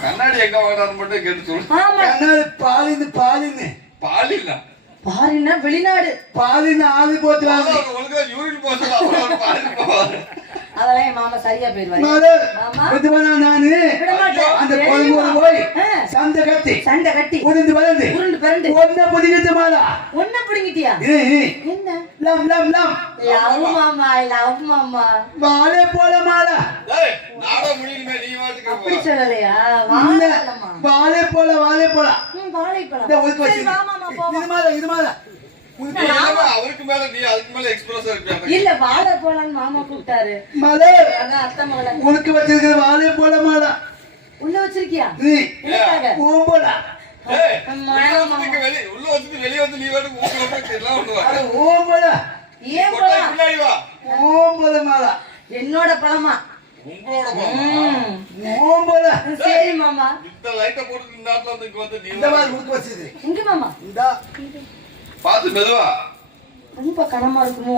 கண்ணாடி எங்க வாங்குறான்னு மட்டும் கேட்டு சொல்லு. கண்ணாடி பாலின்னு பாலின்னு. பால் இல்ல பாருன்னா வெளிநாடு. பாலின்னு ஆளு போட்டு யூரின் பால் போவாரு அதெல்லாம் என் மாமா சரியா போயிருவாரு நானு. அந்த தெரியுமா? குழம்பு போய். சந்தை கட்டி. சண்டை கட்டி. உருந்து வளர்ந்து உருண்டு ஒன்ன புதிக்கிட்டு மாலா ஒன்ன பிடிங்கிட்டியா? ஏ, ஏ. என்ன? லம் லம் லம். லவ் மாமா லவ் மாமா. வாழை போல மாலா நாடகம் முடியுமே நீ அப்படி சொல்லலையா? போல வாழை போல. இந்த ஒதுக்க சரி, வச்சு வா மாமா போவோம் இது இது அவருக்கு மேல நீ அதுக்கு மேல எக்ஸ்பிரஸ் இருக்க இல்ல வாழை போலான்னு மாமா கூப்பிட்டாரு. மலை அதான் அத்தை மகள. உனக்கு வச்சிருக்கிற வாழை போல மாலா. உள்ள வச்சிருக்கியா? நீ அம்மா, உள்ள வச்சுட்டு வெளிய உள்ள வச்சுட்டு வெளிய வந்து நீ பண்ணுவா அட ஓம்போலா ஏன் வா. ஓம்போல மாலா. என்னோட பழமா? உங்களோட மாமா. சரி இந்த லைட்ட போட்டு இந்த நாட்டுல வந்து இங்க வந்து இந்த மாதிரி உனக்கு வச்சிருக்கு இங்க மாமா. இந்தா. பாத்து மெதுவா. ரொம்ப கனமா இருக்குமோ?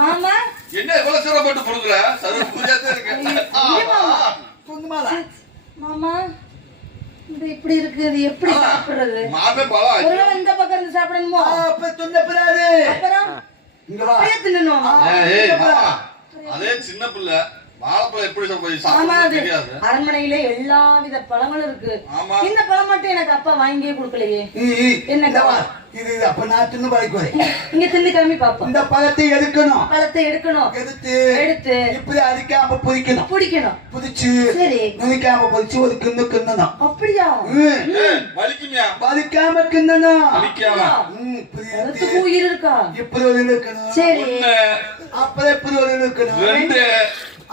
மாமே என்ன? இவ்வளவு சிரமப்பட்டு போடுற சர்வ பூஜாத்தே இருக்கு. ஆமா. பொண்ணு மாலா மாமா. இது இப்படி இருக்கு? இது எப்படி சாப்பிடுறது? மாமே. ஒருவேளை இந்த பக்கம் இருந்து சாப்பிடணுமோ? அப்ப துண்ணப்படாது. அப்புறம் இங்க வா. அப்படியே தின்னணும்? ஏய், ஏய், மாமா. அதே சின்ன பிள்ளை அரண்மனையில எல்லா வித பழங்களும் இருக்கு. இந்த பழம் மட்டும் எனக்கு அப்பா வாங்கியே கொடுக்கலையே. என்ன. இது இது, அப்ப நான் தின்னு பழக்கு வரேன் இங்க தின்னு கிளம்பி பாப்போம். இந்த பழத்தை எடுக்கணும். பழத்தை எடுக்கணும். எடுத்து எடுத்து இப்படி அரிக்காம பொரிக்கணும் பிடிக்கணும். புதிச்சு சரி. நுனிக்காம பொரிச்சு ஒரு கிண்ணு கிண்ணணும். அப்படியா? வலிக்குமியா? வலிக்காம கிண்ணணும். வலிக்காம. உயிர் இருக்கா? இப்படி ஒரு இழுக்கணும். சரி. அப்புறம் இப்படி ஒரு இழுக்கணும். ரெண்டு.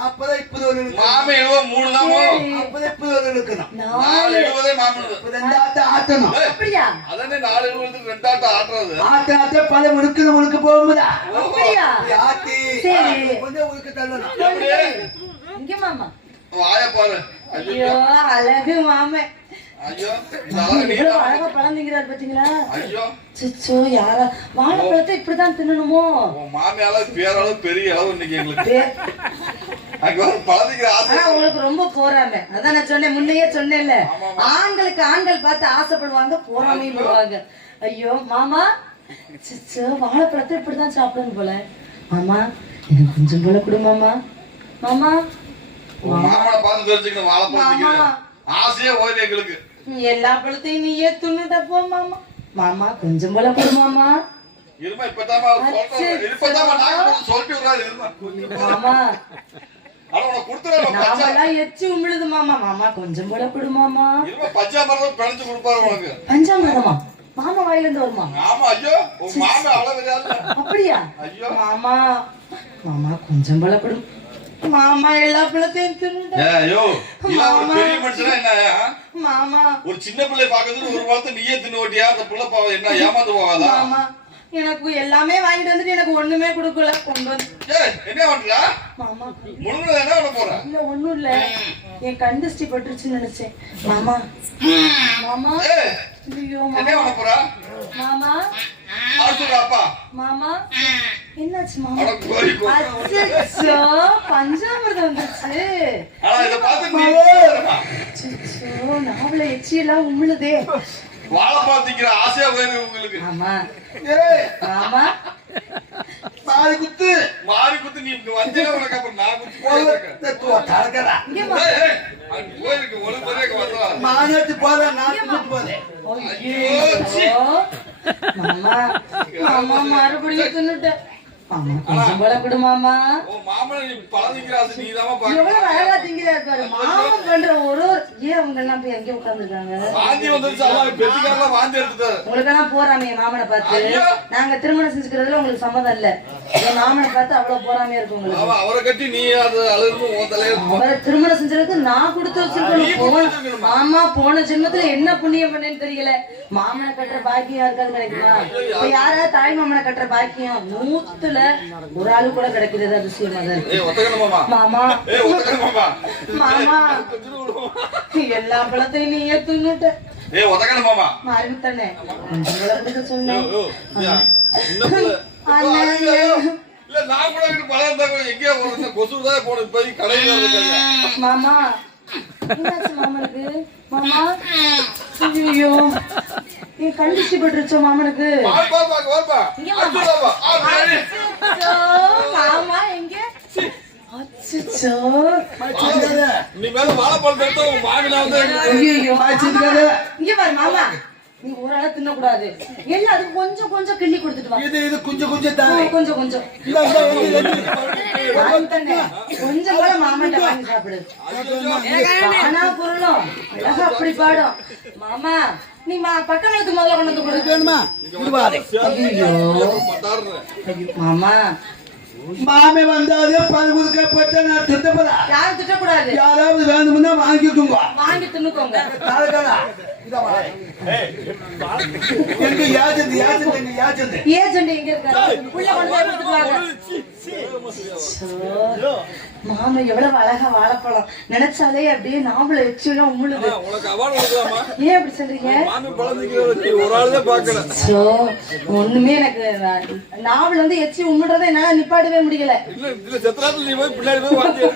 இழுக்கணும் மாமே எழுவ மூணு தாமோ சரி. அப்புறம் இப்படி ஒரு இழுக்கணும் நாலு எழுவதே ரெண்டாத்த ஆட்டணும். அப்படியா? அதானே நாலு எழுவதுக்கு ரெண்டாட்டம் ஆட்டுறது? ஆட்ட ஆட்ட பல உனக்கு உனக்கு போகும்போதா அப்படியா? சரி. கொஞ்சம் உனக்கு தள்ளணும். இங்க மாமா. வாய பாரு. ஐயோ அழகு மாமே வாழைப்பழத்தை இப்படிதான் தின்னணுமோ? மாமியால பேரளவு பெரிய அளவு இன்னைக்கு எங்களுக்கு. உங்களுக்கு ரொம்ப போறாம. அதான் நான் சொன்னேன் முன்னையே சொன்னேன்ல. ஆண்களுக்கு ஆண்கள் பார்த்து ஆசைப்படுவாங்க போறாமையும் போடுவாங்க ஐயோ மாமா வாழைப்பழத்தை இப்படிதான் சாப்பிடணும் போல. மாமா எனக்கு கொஞ்சம் போல கொடு மாமா. மாமா. ஆசையே எங்களுக்கு. எல்லா பழத்தையும் நீயே துண்ணுட்டப்போ மாமா. மாமா கொஞ்சம் போல கொடு மாமா. இருமா கொஞ்சம் சொல்லிட்டு மாமா. எச்சி உமிழுது மாமா. மாமா கொஞ்சம் போல கொடு மாமா. பிணைச்சு கொடுப்பாரு உனக்கு. பஞ்சாமிரதமா? மாமா வாயில இருந்து வருமா? ஆமா ஐயோ அப்படியா? ஐயோ. மாமா. மாமா கொஞ்சம் போல கொடு. மாமா எல்லா பழத்தையும் தின்னுட்டா. ஏ, ஐயோ இவன் ஒரு பெரிய மனுஷனா என்ன ஆ? மாமா. ஒரு சின்ன பிள்ளை பாக்குறதுக்கு ஒரு பழத்தை நீயே தின்னு ஓட்டியா? அந்த பிள்ளை என்ன ஏமாந்து போகாதா? மாமா. எனக்கு எல்லாமே வாங்கிட்டு வந்துட்டு எனக்கு ஒண்ணுமே கொடுக்கல. கொண்டு வந்து என்ன மாமா. முழுங்க என்ன பண்ண போற? இல்ல ஒண்ணும் இல்ல. என் கண் திருஷ்டி பட்டுருச்சுன்னு நினைச்சேன். மாமா. மாமா. ஐயோ மாமா. போற? மாமா. அப்பா மாமா. என்னாச்சு மாமா? அச்சச்சோ பஞ்சாமிரதம் வந்துச்சு ஆனா இத பார்த்து நீ அச்சச்சோ நாவல எச்சி எல்லாம் உமிழுதே வாழைப்பழம் திங்கிற ஆசையா போயிருக்கு உங்களுக்கு. ஆமா. மாமா பாதி குத்து. மாறி குத்து நீ வந்தீங்கன்னா உனக்கு அப்புறம் நான் குத்தி அங்க போயிருக்கு ஒரு முறைக்கு வந்தா மாநாட்டு போறேன் நான் தின்னுட்டு போறேன். ஐயோ. மாமா மறுபடியும் தின்னுட்டேன். மாமா. மாமா எவ்வளவு அழகா மாமன் பண்ற ஒரு ஒரு ஏன் அவங்க எல்லாம் போய் எங்க வாந்தி எடுத்துட்டாரு? உங்களுக்கெல்லாம் போறாமே என் மாமனை பார்த்து. நாங்க திருமணம் செஞ்சுக்கிறதுல உங்களுக்கு சம்மதம் இல்ல. என் மாமனை பார்த்து அவ்வளவு போறாமே இருக்கு உங்களுக்கு. அவரை கட்டி நீ திருமணம் செஞ்சதுக்கு நான் கொடுத்து நீ வச்சிருக்கணும்? கொடுத்து போன ஜென்மத்துல என்ன புண்ணியம் பண்ணேன்னு தெரியல. மாமனை கட்டுற பாக்கியம் யாருக்காவது கிடைக்குமா? யாராவது தாய் மாமனை கட்டுற பாக்கியம்? நூத்துல ஒரு ஆளு கூட கிடைக்கிறது அதிசயமா தான் மாமா. மாமா? எல்லா பழத்தையும் நீயே தின்னுட்ட மாமா. மாறிவிட்டானே. சொன்னேன். அண்ணே, இல்ல நான் கூட பழம் இருந்தா எங்கேயோ போறது கொசு தான் போன கடையில மாமா. என்னாச்சு மாமனுக்கு? மாமா. ஐயோ என் கண் திருஷ்டி பட்டுருச்சோ மாமனுக்கு வாப்பா பாக்க வாப்பா இங்க வா. அச்சோ வாப்பா ஆ சரி அச்சோ, மாமா எங்க அச்சோ நீ மேல வாழைப்பழம் எடுத்து உன் மாமினா வந்து. இங்க பாரு மாமா. நீ ஒரு ஆளா தின்ன கூடாது எல்லாம் அதுக்கு கொஞ்சம் கொஞ்சம் கிள்ளி கொடுத்துட்டு வா. இது இது கொஞ்சம் கொஞ்சம் தானே. கொஞ்சம் கொஞ்சம். கொஞ்சம் கூட மாமாட்ட வாங்கி சாப்பிடு. ஆனா பொருளும் அழகா அப்படி பாடும். மாமா நீ மா பக்கங்களுக்கு முதல்ல கொண்டு வந்து கொடு. வேணுமா? இது பாரு. பட்டாருன்னு மாமா மாமே வந்தாலே பால் கொடுக்க போட்டா நான் திட்டப்படா. யாரும் திட்டக்கூடாது. யாராவது வேணும்னா வாங்கிக்கோங்க. வாங்கி தின்னுக்கோங்க. தாரகாடா. எங்க ஏஜென்ட் எங்க இருக்காரு? உள்ள கொண்டு போய் மாமா எவ்வளவு அழகா வாழைப்பழம் நினைச்சாலே அப்படியே நாவல எச்சிலாம் கொடுக்கலாமா? ஏன் அப்படி சொல்றீங்க? மாமி சோ ஒண்ணுமே எனக்கு நாவல் வந்து எச்சி உம்முறத என்னால நிப்பாடவே முடியல.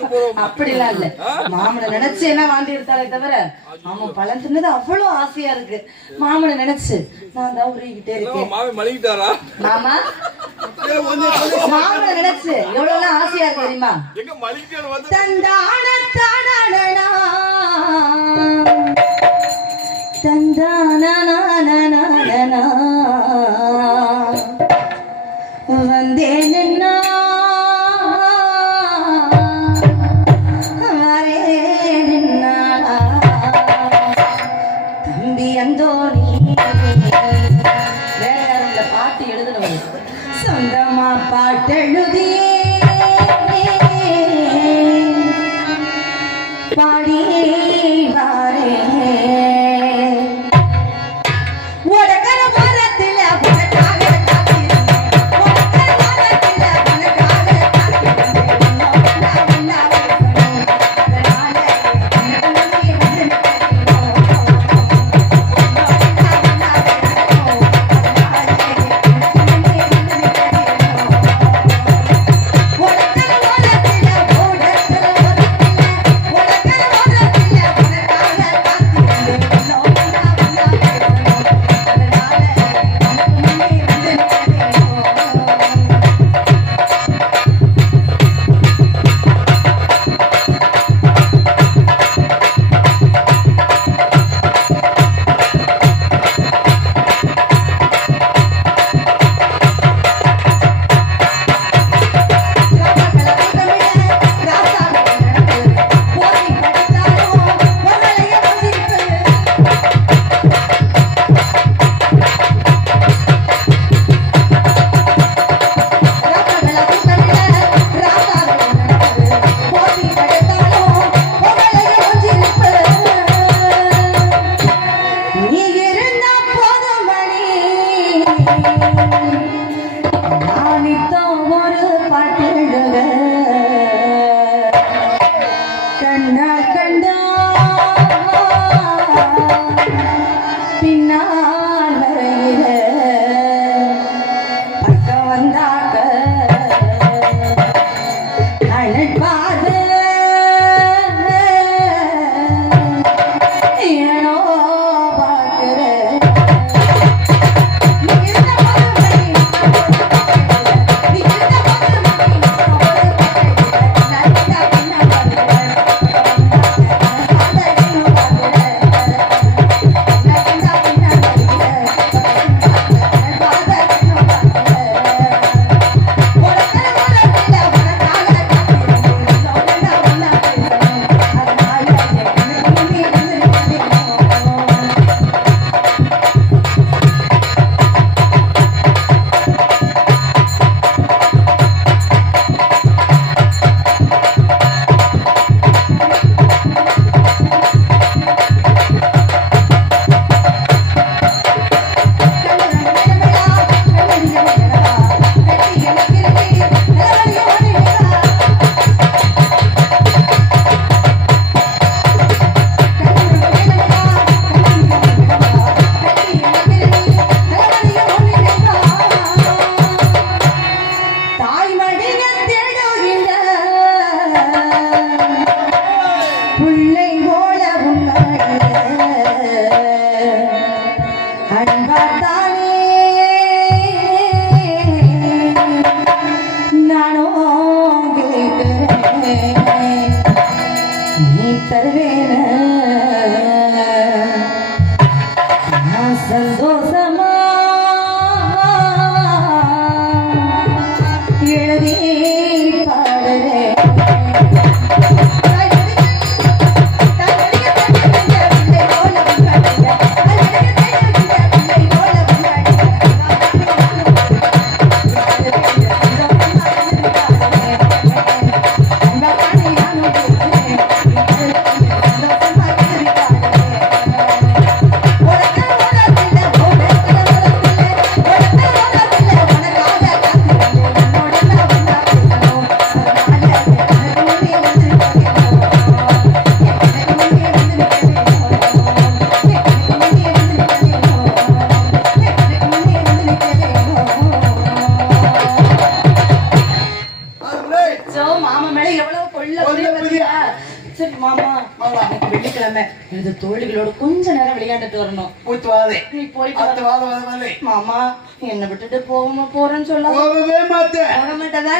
போறோம். அப்படிலாம் இல்ல. மாமனை நினைச்சு என்ன வாந்தி எடுத்தாலே தவிர மாமன் பழம் தின்னது அவ்வளவு ஆசையா இருக்கு. மாமனை நினைச்சு நான் தான் உருகிட்டே இருக்கேன். மாமி மலிக்கிட்டாரா மாமா மாமனை நினைச்சு. எவ்வளவு ஆசையா இருக்கு தெரியுமா? தந்தான പാട്ടെഴുതിയേ பின்னால்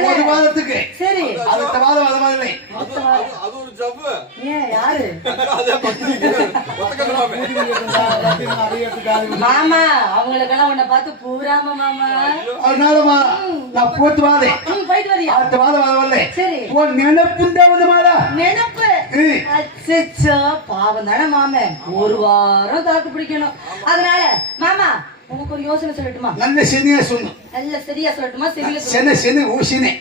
ஒரு வாரத்துக்கு. சரி அடுத்த வாதலே. அடுத்த வாரம். அது- அது ஒரு ஜவ்வு. ஏன் யாரு அதே மாமே. அவங்களுக்கெல்லாம் உன்னை பார்த்து பூராம மாமா அதனால வா, நான் போட்டு வாதே. ம், போயிட்டு வரியா அடுத்த வாரம் வாத வாதலே. சரி உன் நினைப்புண்டா வந்து மாலா. நினப்பு அச்சச்சோ பாவம் தானே மாமே ஒரு வாரம் தாக்கு பிடிக்கணும் அதனால மாமா உனக்கு ஒரு யோசனை சொல்லட்டுமா? நல்ல சென்னையா சொல்லு. நல்ல சரியா சொல்லட்டுமா? சரியா. சென்னை சென்னை ஊசினே.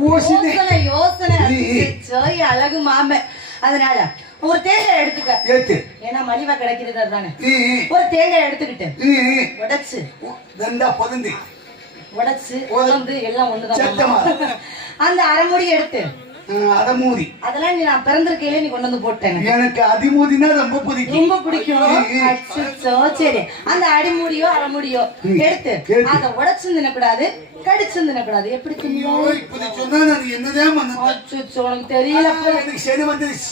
யோசனை யோசனை. அழகு மாமே அதனால ஒரு தேங்காய் எடுத்துக்க. ஏன்னா மலிவா கிடைக்கிறது அதுதானே. ஒரு தேங்காய் எடுத்துக்கிட்டு. உடைச்சு. தண்டா பொதந்தி. உடைச்சு உலர்ந்து எல்லாம் ஒண்ணுதான். அந்த அரைமுடி எடுத்து. அத மூதி அதெல்லாம் நீ நான் பிறந்திருக்கையிலே நீ கொண்டு வந்து போட்டேன். எனக்கு அதிமூதினா ரொம்ப பிடிக்கும். ரொம்ப பிடிக்கும்? சரி. அந்த அடிமுடியோ அரைமுடியோ எடுத்து. அத உடைச்சு தின்னக்கூடாது கடிச்சு தின்னக்கூடாது. எப்படி தின்னும் இப்படி சொன்னா என்னதான் உனக்கு தெரியல. எனக்கு சரி வந்துருச்சு.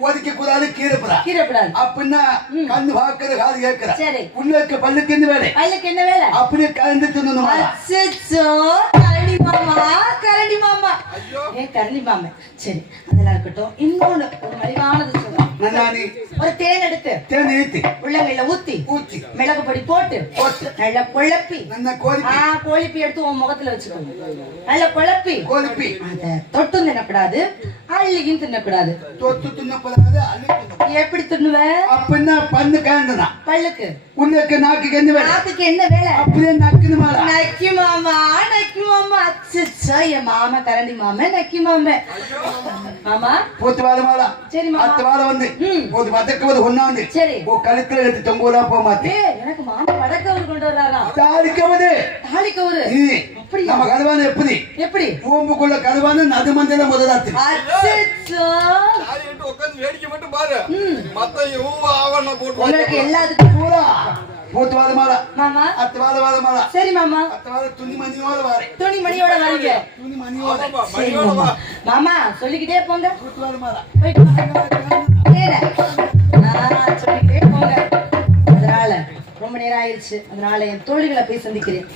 ஒதுக்க கூடாது கீரைப்புறா கீரைப்படாது அப்படின்னா கண்ணு பாக்குற காது கேட்கிற. சரி. உள்ள இருக்க பல்லுக்கு என்ன வேலை. பல்லுக்கு என்ன வேலை. அப்படியே கலந்து தின்னணுமா அச்சச்சோ, கரடி மாமா கரடி மாமா. ஏ கரடி மாமா. சரி அதெல்லாம் இருக்கட்டும். இன்னொன்னு ஒரு மலிவானது சொல்றேன். நன்னானி ஒரு தேன் எடுத்து. தேன் ஏத்தி. உள்ளங்கையில ஊத்தி. ஊத்தி. மிளகு பொடி போட்டு. போட்டு. நல்லா குழப்பி. நன்னா கோழி ஆ கோழிப்பி எடுத்து உன் முகத்துல வச்சுக்கோ. நல்லா குழப்பி. கோழிப்பி. அத தொட்டும் தின்னக்கூடாது. அள்ளியும் தின்னக்கூடாது. தொத்து தின்னப்படாது அள்ளி. எப்படி தின்னுவ? அப்படின்னா பண்ணு கலந்துனா பல்லுக்கு. இருக்க நாக்குக்கு என்ன வேலை? நாக்குக்கு என்ன வேலை? அப்படியே நக்குனுமாடா நக்கி மாமா நக்கி மாமா. அச்சச்சோ என் மாமா கரண்டி மாமா நக்கி மாமா. மாமா? போத்து வாரமாடா சரி மாமா. அத்த வாரம் வந்து. ம். போது வதக்குவது ஒண்ணாந்து சரி. ஓ கழுத்துல எடுத்து தொங்கூரா போக மாட்டேன் ஏய், எனக்கு மாமா வடக்கவர் கொண்டு வர்றாராம். தாளிக்கவது. தாலிக்கவரு நீ அப்படியா? நம்ம கழுவான எப்படி? எப்படி? பூம்புக்குள்ள கழுவான நடு மஞ்சள் முதலாத்து கட்டி உட்கார்ந்து வேடிக்கை மட்டும் பாரு. மத்த இவ்வளவு ஆவணம் போட்டு. எல்லாத்துக்கும் பூரா மூத்து வாத மாலா. மாமா. அத்த வாத வாத மாலா. சரி மாமா. அத்த வாத துணி மணியோட வாரே. துணி மணியோட வரீங்க துணி மணியோட. சரி மாமா மாமா சொல்லிக்கிட்டே போங்க. மூத்து வாத மாலா. போயிட்டு சொல்லிக்கிட்டே போங்க. அதனால ரொம்ப நேரம் ஆயிடுச்சு அதனால என் தோழிகளை போய் சந்திக்கிறேன்.